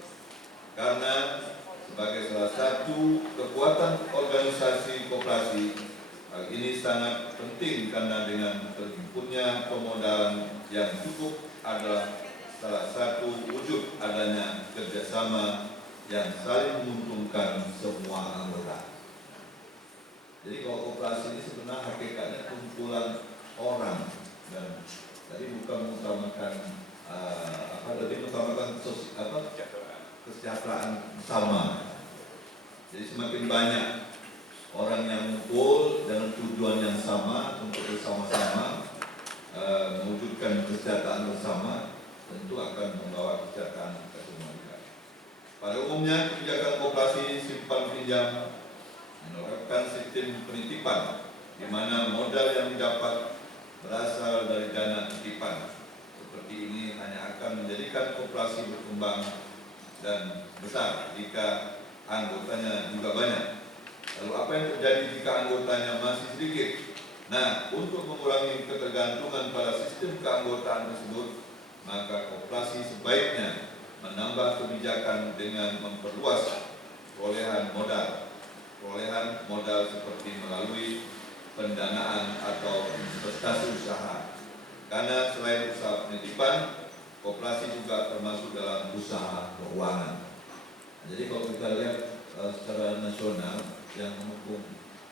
Karena sebagai salah satu kekuatan organisasi koperasi, hal ini sangat penting karena dengan terhimpunnya pemodalan yang cukup adalah salah satu wujud adanya kerjasama yang saling menguntungkan semua anggota. Jadi kalau koperasi ini sebenarnya hakikatnya kumpulan orang, dan tadi bukan mengutamakan kesejahteraan bersama. Jadi semakin banyak orang yang ngumpul dengan tujuan yang sama untuk bersama-sama mewujudkan kesejahteraan bersama, tentu akan membawa kesejahteraan kita semua. Pada umumnya kebijakan koperasi simpan pinjam menerapkan sistem penitipan, di mana modal yang didapat berasal dari dana titipan. Seperti ini hanya akan menjadikan koperasi berkembang dan besar jika anggotanya juga banyak. Lalu apa yang terjadi jika anggotanya masih sedikit? Nah, untuk mengurangi ketergantungan pada sistem keanggotaan tersebut, maka koperasi sebaiknya menambah kebijakan dengan memperluas perolehan modal seperti melalui pendanaan atau investasi usaha. Karena selain usaha penitipan, koperasi juga termasuk dalam usaha keuangan. Jadi kalau kita lihat secara nasional yang mendukung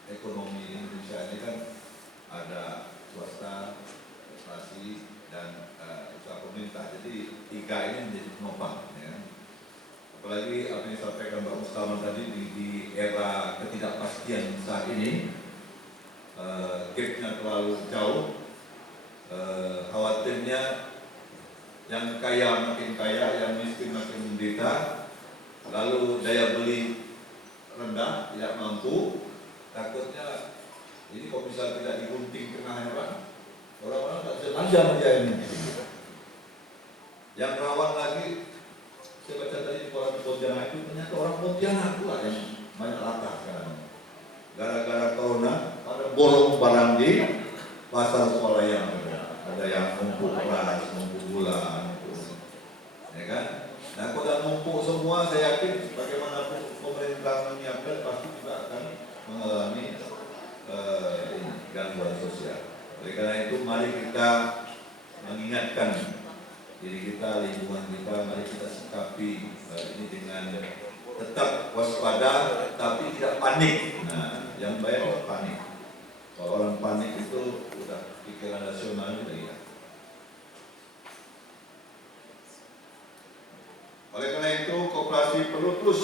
ekonomi Indonesia ini kan ada swasta, koperasi, dan usaha pemerintah. Jadi tiga ini menjadi penopang. Ya. Apalagi apa yang disampaikan Pak Mustaman tadi di era ketidakpastian saat ini, gapnya terlalu jauh, khawatirnya yang kaya makin kaya, yang miskin makin menderita, lalu daya beli rendah, tidak mampu, takutnya ini kok bisa tidak digunting tengahnya Pak, orang-orang tak bisa belanja dia ini. Yang rawan lagi, saya baca tadi di koran Pontianak itu ternyata orang Pontianak pula yang banyak latah sekarang. Gara-gara corona, pada borong barang di pasar swalayan, ada yang numpuk beras, numpuk gula, ya kan? Nah, kalau dah numpuk semua, saya yakin bagaimanapun pemerintah menyiapkan pasti juga akan mengalami gangguan sosial. Oleh karena itu, mari kita mengingatkan diri kita, lingkungan kita, mari kita sikapi ini dengan tetap waspada, tapi tidak panik. Nah, yang baik panik. Kalau orang panik itu sudah pikiran nasional itu ya. Oleh karena itu, koperasi perlu terus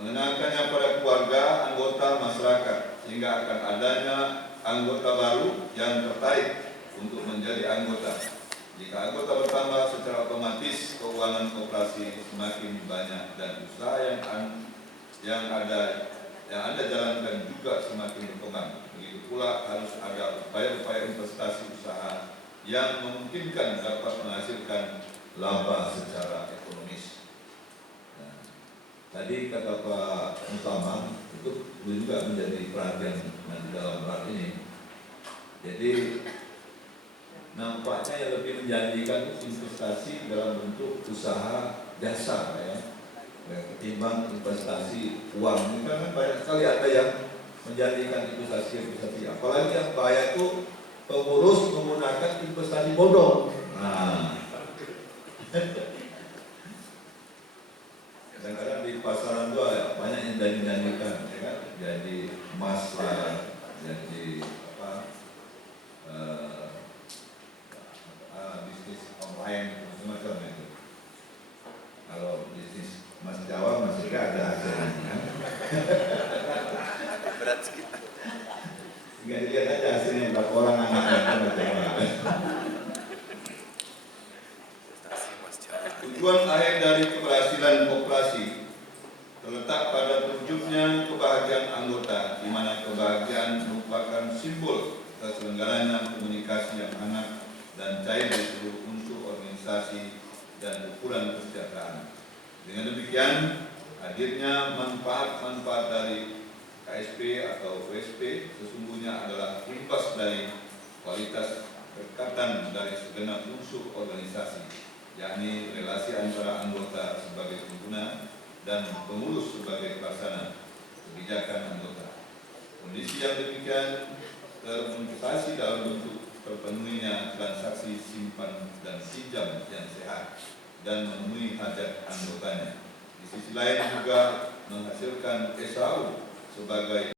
mengenalkannya pada keluarga, anggota masyarakat, sehingga akan adanya anggota baru yang tertarik untuk menjadi anggota. Jika anggota bertambah, secara otomatis keuangan koperasi semakin banyak dan usaha yang Anda jalankan juga semakin berkembang. Begitu pula harus ada upaya-upaya investasi usaha yang memungkinkan dapat menghasilkan laba secara ekonomis. Nah, tadi kata Pak Mutama itu juga menjadi perhatian di dalam rak ini. Jadi nampaknya yang lebih menjanjikan investasi dalam bentuk usaha jasa ya, ketimbang investasi uang. Ini kan banyak sekali ada yang menjanjikan investasi. Apalagi yang bahaya itu pengurus menggunakan investasi bodong. Nah, kadang-kadang di pasaran dua ya, banyak yang janjikan, ya kan? Jadi emas lah, jadi bisnis online macam-macam itu. Kalau bisnis Mas Jawa masih gak ada hasilnya. Berat sekali. Tinggal lihat aja hasilnya berapa orang anak-anak Mas Jawa. Tujuan akhir dari keberhasilan koperasi terletak pada terwujudnya kebahagiaan anggota, di mana kebahagiaan merupakan simbol terselenggaranya komunikasi yang hangat dan cair di seluruh unsur organisasi dan ukuran kesejahteraan. Dengan demikian, hadirnya manfaat-manfaat dari KSP atau WSP sesungguhnya adalah imbas dari kualitas kedekatan dari segenap unsur organisasi, yakni relasi antara anggota sebagai pengguna dan pengurus sebagai pelaksana kebijakan anggota. Kondisi yang demikian termanifestasi dalam bentuk terpenuhinya transaksi simpan dan pinjam yang sehat dan memenuhi hajat anggotanya. Di sisi lain juga menghasilkan SAU sebagai